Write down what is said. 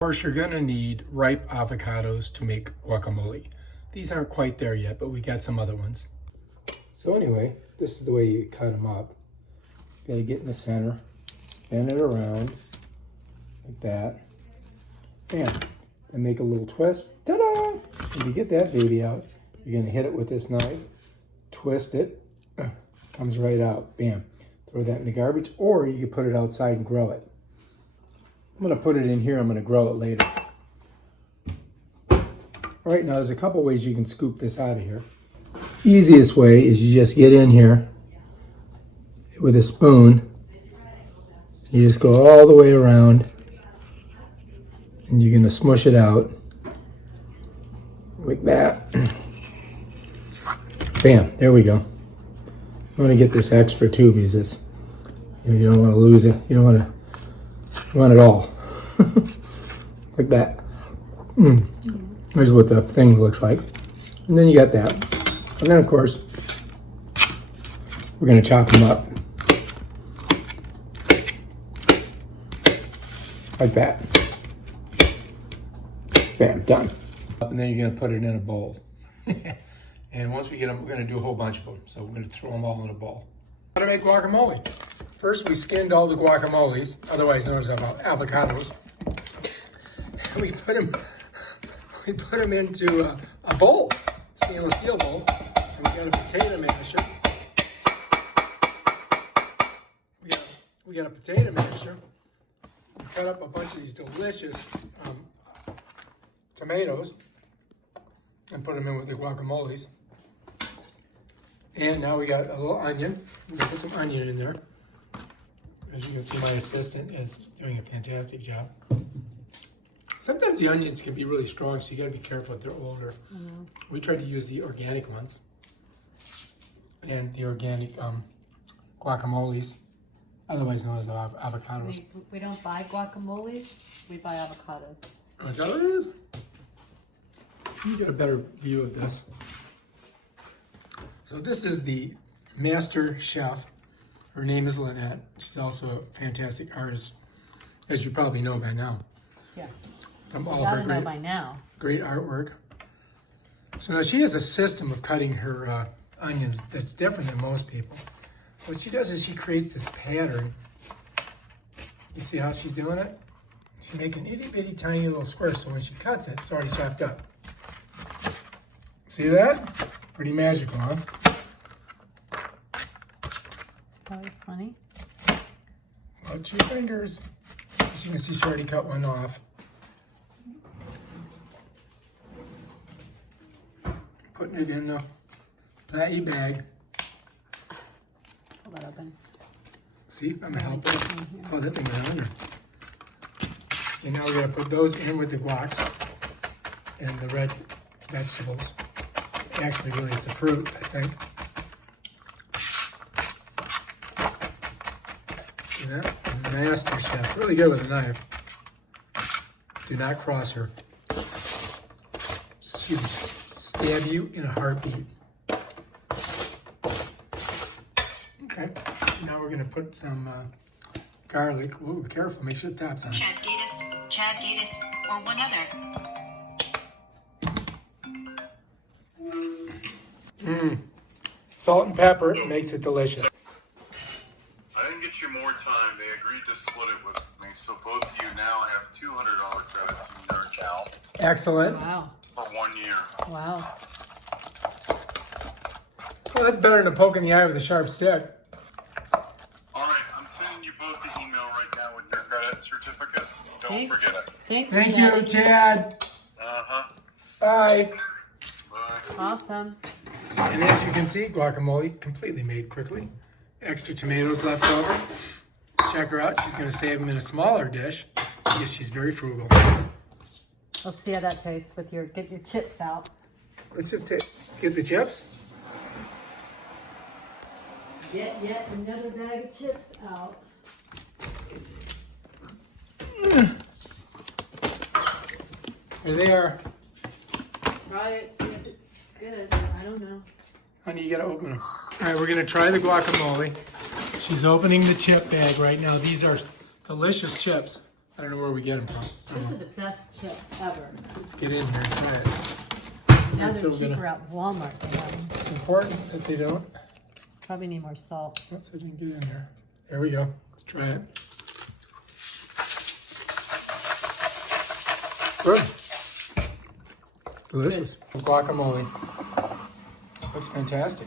Of course, you're gonna need ripe avocados to make guacamole. These aren't quite there yet, but we got some other ones. So anyway, this is the way you cut them up. You gotta get in the center, spin it around like that, and make a little twist. Ta-da! When you get that baby out, you're gonna hit it with this knife, twist it, comes right out. Bam! Throw that in the garbage, or you can put it outside and grow it. I'm going to put it in here. I'm going to grow it later. All right, now there's a couple ways you can scoop this out of here. Easiest way is you just get in here with a spoon. You just go all the way around, and you're going to smush it out like that. Bam, there we go. I'm going to get this extra too because it's, you don't want to lose it. You don't want to. You want it all. Like that. Here's what the thing looks like. And then you got that. And then, of course, we're going to chop them up. Like that. Bam, done. And then you're going to put it in a bowl. And once we get them, we're going to do a whole bunch of them. So we're going to throw them all in a bowl. How to make guacamole. First, we skinned all the guacamoles, otherwise known as avocados. We put them into a bowl, stainless steel bowl. And we got a potato masher. We got a potato masher. We cut up a bunch of these delicious tomatoes and put them in with the guacamoles. And now we got a little onion. We're gonna put some onion in there. As you can see, my assistant is doing a fantastic job. Sometimes the onions can be really strong, so you gotta be careful if they're older. We try to use the organic ones and the organic guacamoles, otherwise known as avocados. We don't buy guacamoles, we buy avocados. Oh, is that what it is? You get a better view of this. So this is the master chef. Her name is Lynette. She's also a fantastic artist, as you probably know by now. Yeah. From all of her great artwork. So now she has a system of cutting her onions that's different than most people. What she does is she creates this pattern. You see how she's doing it? She's making itty bitty tiny little squares, so when she cuts it, it's already chopped up. See that? Pretty magical, huh? Probably funny. Watch your fingers. As you can see, she already cut one off. Putting it in the patty bag. Pull that open. See, I'm gonna help her. Pull that thing around her. And now we're gonna put those in with the guacs and the red vegetables. Actually, really, it's a fruit, I think. See that? Master chef. Really good with a knife. Do not cross her. She will stab you in a heartbeat. Okay. Now we're going to put some garlic. Ooh, be careful. Make sure the top's on. Chad Gatus, or one other. Salt and pepper makes it delicious. I didn't get you more time. They agreed to split it with me, so both of you now have $200 credits in your account. Excellent. Wow. For 1 year. Wow. Well, that's better than a poke in the eye with a sharp stick. All right, I'm sending you both the email right now with your credit certificate. Don't forget it. Thank you, Chad. Uh-huh. Bye. Bye. Awesome. And as you can see, guacamole completely made quickly. Extra tomatoes left over. Check her out. She's going to save them in a smaller dish because she's very frugal. Let's see how that tastes with get your chips out. Let's just get the chips. Get yet another bag of chips out. Here they are. Try it, see if it's good. I don't know. Honey, you got to open them. All right, we're going to try the guacamole. She's opening the chip bag right now. These are delicious chips. I don't know where we get them from. Those are the best chips ever. Let's get in here and try it. Now Alright, so they're we're cheaper at Walmart. They have them. It's important that they don't. Probably need more salt. Let's see if we can get in there. There we go. Let's try it. Good. Delicious. Guacamole. Looks fantastic.